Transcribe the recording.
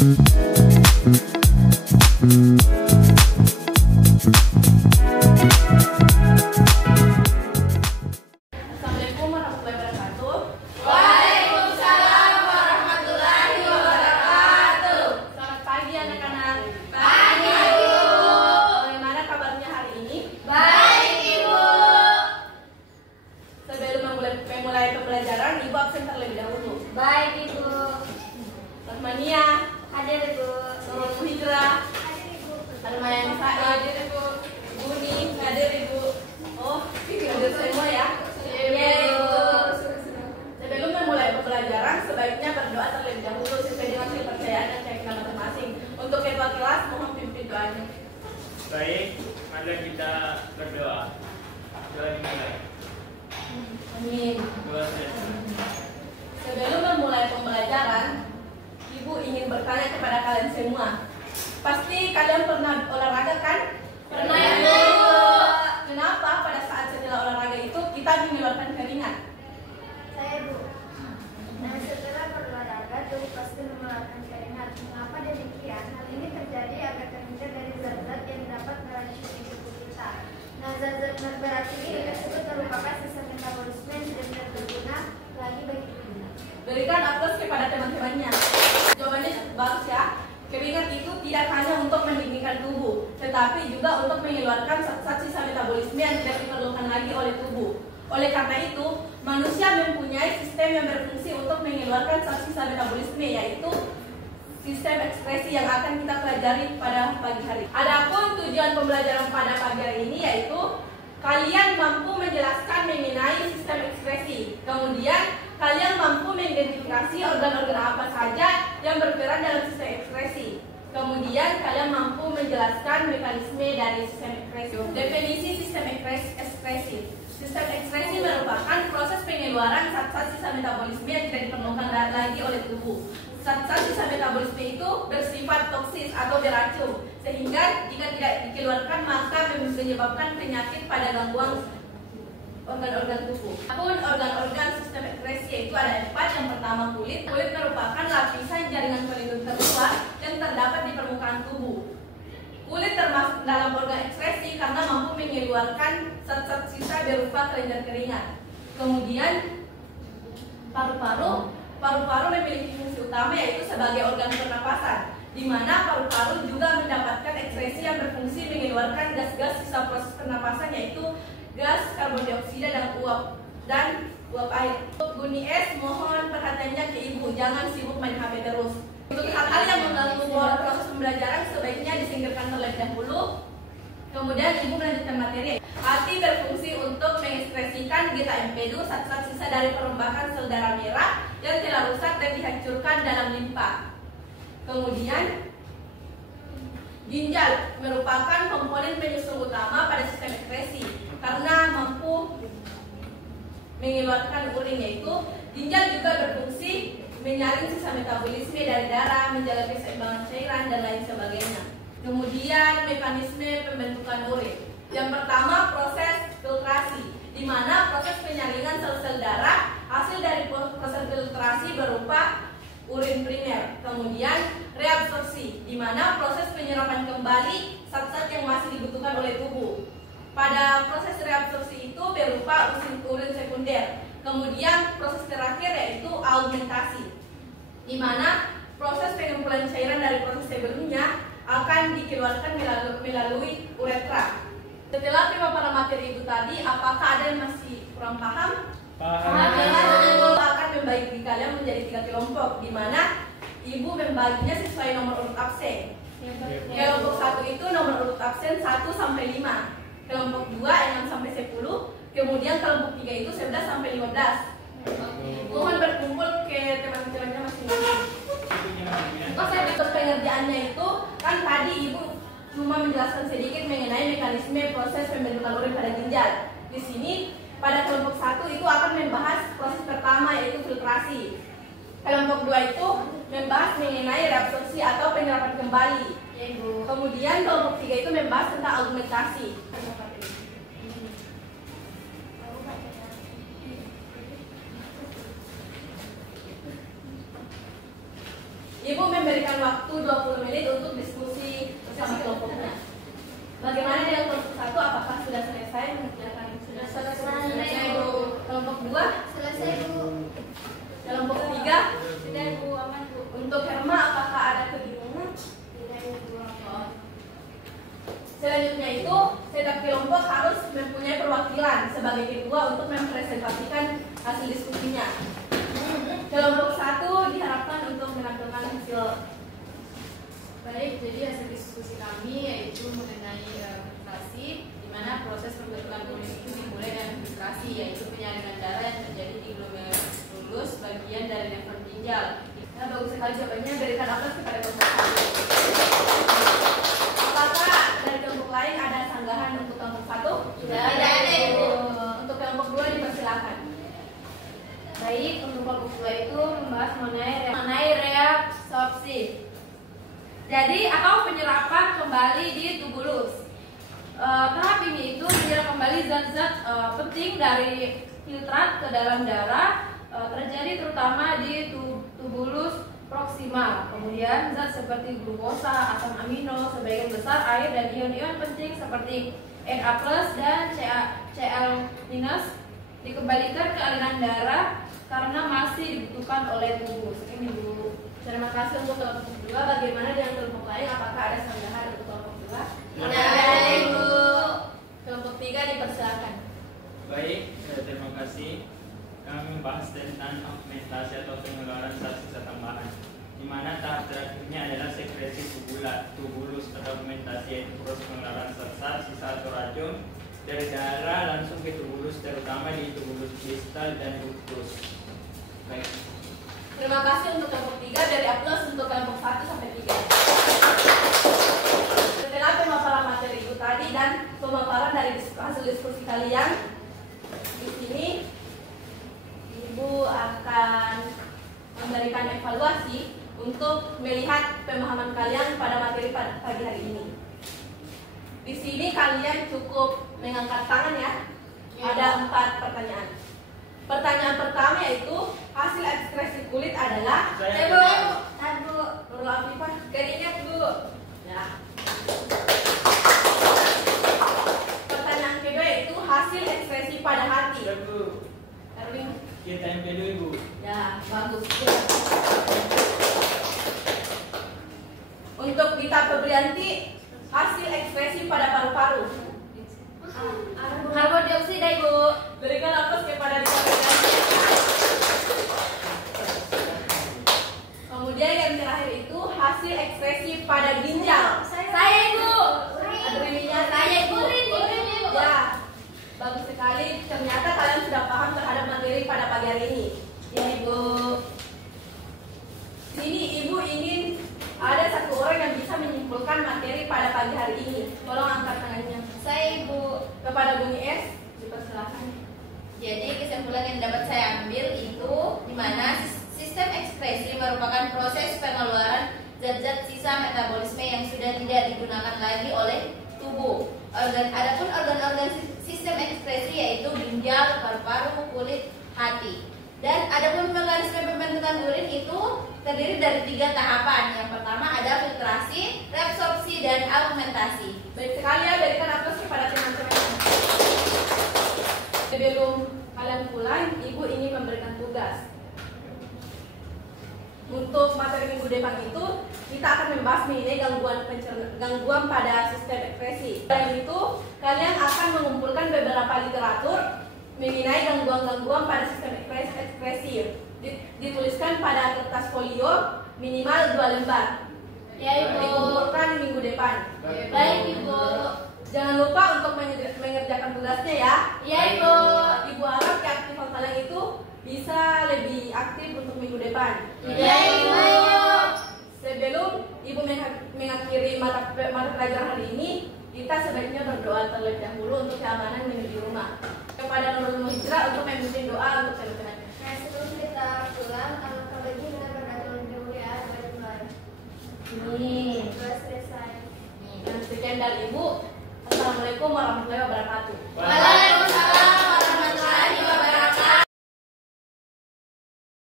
Assalamualaikum warahmatullahi wabarakatuh. Waalaikumsalam warahmatullahi wabarakatuh. Selamat pagi anak-anak. Pagi, Ibu. Bagaimana kabarnya hari ini? Baik, Ibu. Sebelum memulai pembelajaran, Ibu absen terlebih dahulu. Baik, Ibu. Rahmania, Hadir, Ibu. Nurul Hijrah, Hadir, Ibu. Almayang Said, Ibu. Buni, hadir Ibu. Oh, hadir semua ya. Iya, Ibu. Sebelum memulai pembelajaran, sebaiknya berdoa terlebih dahulu sesuai dengan kepercayaan dan keyakinan masing-masing. Untuk ketua kelas, mohon pimpin doanya. Baik, mari kita berdoa. Doa dimulai. Amin. Doa selesai. Sebelum memulai pembelajaran, Ibu ingin bertanya kepada kalian semua. Pasti kalian pernah olahraga kan? Pernah, Ibu. Kenapa pada saat setelah olahraga itu kita mengeluarkan keringat? Saya, Bu. Nah, setelah berolahraga tubuh pasti mengeluarkan keringat. Mengapa demikian? Hal ini terjadi agar terhindar dari zat-zat yang dapat meracuni tubuh kita. Nah, zat-zat beracun ini tersebut merupakan sistem metabolisme yang sudah tidak berguna lagi bagi tubuh. Berikan aplaus kepada teman-temannya. Jawabannya cukup bagus ya. Keringat itu tidak hanya untuk mendinginkan tubuh, tetapi juga untuk mengeluarkan zat-zat sisa metabolisme yang tidak diperlukan lagi oleh tubuh. Oleh karena itu, manusia mempunyai sistem yang berfungsi untuk mengeluarkan zat sisa metabolisme, yaitu sistem ekskresi yang akan kita pelajari pada pagi hari. Adapun tujuan pembelajaran pada pagi hari ini yaitu kalian mampu menjelaskan mengenai sistem ekskresi. Kemudian kalian mampu mengidentifikasi organ-organ apa saja yang berperan dalam sistem ekskresi. Kemudian kalian mampu menjelaskan mekanisme dari sistem ekskresi. Definisi sistem ekskresi. Sistem ekskresi merupakan proses pengeluaran zat-zat sisa metabolisme yang tidak diperlukan lagi oleh tubuh. Zat-zat sisa metabolisme itu bersifat toksis atau beracun, sehingga jika tidak dikeluarkan maka menyebabkan penyakit pada gangguan organ-organ tubuh. Adapun organ-organ sistem ekskresi yaitu ada 4. Yang pertama kulit. Kulit merupakan lapisan jaringan pelindung terluar yang terdapat di permukaan tubuh. Kulit termasuk dalam organ ekskresi karena mampu mengeluarkan zat-zat sisa berupa kelenjar keringat. Kemudian paru-paru. Paru-paru memiliki fungsi utama yaitu sebagai organ pernapasan, di mana paru-paru juga mendapatkan ekskresi yang berfungsi mengeluarkan gas-gas sisa proses pernapasan yaitu gas karbon dioksida dan uap air. Buni S, mohon perhatiannya ke Ibu, jangan sibuk main HP terus. Untuk hal-hal yang mengganggu proses pembelajaran sebaiknya disingkirkan terlebih dahulu. Kemudian Ibu melanjutkan materi. Hati berfungsi untuk mengekspresikan GTMP2, zat-zat sisa dari perombakan sel darah merah yang telah rusak dan dihancurkan dalam limpa. Kemudian ginjal merupakan komponen penyusun utama pada sistem ekskresi karena mampu mengeluarkan urin, yaitu ginjal juga berfungsi menyaring sisa metabolisme dari darah, menjaga keseimbangan cairan dan lain sebagainya. Kemudian mekanisme pembentukan urin. Yang pertama proses filtrasi, di mana proses penyaringan sel-sel darah hasil dari proses filtrasi berupa urin primer. Kemudian reabsorpsi, di mana proses penyerapan kembali zat-zat yang masih dibutuhkan oleh tubuh. Pada proses reabsorpsi itu berupa urin sekunder. Kemudian proses terakhir yaitu augmentasi, di mana proses pengumpulan cairan dari proses sebelumnya akan dikeluarkan melalui uretra. Setelah 5 parameter itu tadi, apakah ada yang masih kurang paham? Paham. Ibu akan membagi kalian menjadi 3 kelompok, di mana Ibu membaginya sesuai nomor urut absen. Kelompok 1 itu nomor urut absen 1 sampai 5. Kelompok 2 6 sampai 10. Kemudian kelompok 3 itu 11 sampai 15. Mohon berkumpul ke teman-temannya masing-masing. Proses pengerjaannya itu kan tadi Ibu cuma menjelaskan sedikit mengenai mekanisme proses pembentukan urin pada ginjal. Di sini pada kelompok 1 itu akan membahas proses pertama yaitu filtrasi. Kelompok 2 itu membahas mengenai reabsorpsi atau penyerapan kembali. Kemudian kelompok 3 itu membahas tentang augmentasi. Ibu memberikan waktu 20 menit untuk diskusi bersama kelompoknya. Bagaimana dengan kelompok 1? Apakah sudah selesai mengerjakan? Sudah selesai. Ibu. Kelompok 2? Selesai, Bu. Kelompok 3? Sudah Bu, aman Bu. Untuk Herma, apakah ada kebingungan? Tidak Bu. Selanjutnya itu, setiap kelompok harus mempunyai perwakilan sebagai ketua untuk mempresentasikan hasil diskusinya. Kelompok 1 diharapkan untuk menampilkan hasil. Baik, jadi hasil diskusi kami yaitu mengenai filtrasi, di mana proses pembentukan kulit itu dimulai dengan filtrasi, yaitu penyalinan darah yang terjadi di glomerulus bagian dari lever ginjal. Nah, bagus sekali jawabannya. Berikan aplaus kepada kelompok 1. Apakah dari kelompok lain ada sanggahan untuk kelompok 1? Tidak ada, Ibu. Untuk kelompok 2 dipersilakan. Baik, untuk kelompok 2 itu membahas mengenai reabsorpsi. Jadi atau penyerapan kembali di tubulus. Tahap ini itu menyerap kembali zat-zat penting dari filtrat ke dalam darah, terjadi terutama di tubulus proksimal. Kemudian zat seperti glukosa, asam amino, sebagian besar air dan ion-ion penting seperti Na+ dan Cl- dikembalikan ke aliran darah karena masih dibutuhkan oleh tubuh. Ini Bu. Terima kasih untuk kelompok 2. Bagaimana dengan kelompok lain? Apakah ada sanggahan untuk kelompok 2? Tidak ada, Ibu. Kelompok 3 dipersilakan. Baik, terima kasih. Kami membahas tentang augmentasi atau pengeluaran zat sisa tambahan, di mana tahap terakhirnya adalah sekresi tubulus atau augmentasi, yaitu proses pengeluaran zat sisa atau racun dari darah langsung ke tubulus, terutama di tubulus distal dan ductus. Baik. Terima kasih untuk kelompok 3. Dari aplaus untuk kelompok 1 sampai 3. Setelah pemaparan materi itu tadi dan pemaparan dari hasil diskusi kalian, di sini Ibu akan memberikan evaluasi untuk melihat pemahaman kalian pada materi pagi hari ini. Di sini kalian cukup mengangkat tangan ya. Ada 4 pertanyaan. Pertanyaan pertama yaitu hasil ekspresi kulit adalah Bu. Nurul Afifah, keringat Bu. Ya. Pertanyaan kedua yaitu hasil ekspresi pada hati. Bu, Erwin. kita yang kedua Ibu. Ya, bagus. Untuk Dita Febrianti, hasil ekspresi pada paru-paru. Karbon dioksida, Ibu. Berikan aplaus kepada Dita Febrianti. Kemudian yang terakhir itu hasil ekspresi pada ginjal. Saya, Ibu. Adriminya Saya, Ibu. Ya, bagus sekali. Ternyata kalian sudah paham terhadap materi pada pagi hari ini. Ya, Ibu. Sini Ibu ingin ada satu orang yang bisa menyimpulkan materi pada pagi hari ini. Tolong angkat tangannya. Saya, Ibu. Kepada Buni S, dipersilakan. Jadi kesimpulan yang dapat saya ambil itu di mana sistem ekspresi merupakan proses pengeluaran zat-zat sisa metabolisme yang sudah tidak digunakan lagi oleh tubuh. Adapun organ-organ sistem ekspresi yaitu ginjal, paru-paru, kulit, hati. Dan adapun mekanisme pembentukan urin itu terdiri dari 3 tahapan. Yang pertama ada filtrasi, reabsorpsi, dan augmentasi. Baik sekali ya, berikan aplaus kepada teman-teman. Sebelum kalian pulang, Ibu ingin memberikan tugas. Untuk materi minggu depan itu, kita akan membahas mengenai gangguan pada sistem ekspresi. Selain itu, kalian akan mengumpulkan beberapa literatur mengenai gangguan-gangguan pada sistem ekspresi. Dituliskan pada kertas folio minimal 2 lembar. Ya, Ibu. Dikumpulkan minggu depan. Baik, Ibu. Jangan lupa untuk mengerjakan tugasnya ya. Ya, Ibu. Ibu harap keaktifan kalian itu bisa lebih aktif untuk minggu depan. Ya, Ibu. Sebelum Ibu mengakhiri mata pelajaran hari ini, kita sebaiknya berdoa terlebih dahulu untuk keamanan menuju rumah. Kepada Nurul Muhijrah untuk memimpin doa untuk teman-teman. Nah, sebelum kita pulang, alangkah baiknya kita berdoa terlebih dahulu ya, baik-baik. Amin. Sudah selesai. Dan sekian dari Ibu. Assalamualaikum warahmatullahi wabarakatuh. Waalaikumsalam.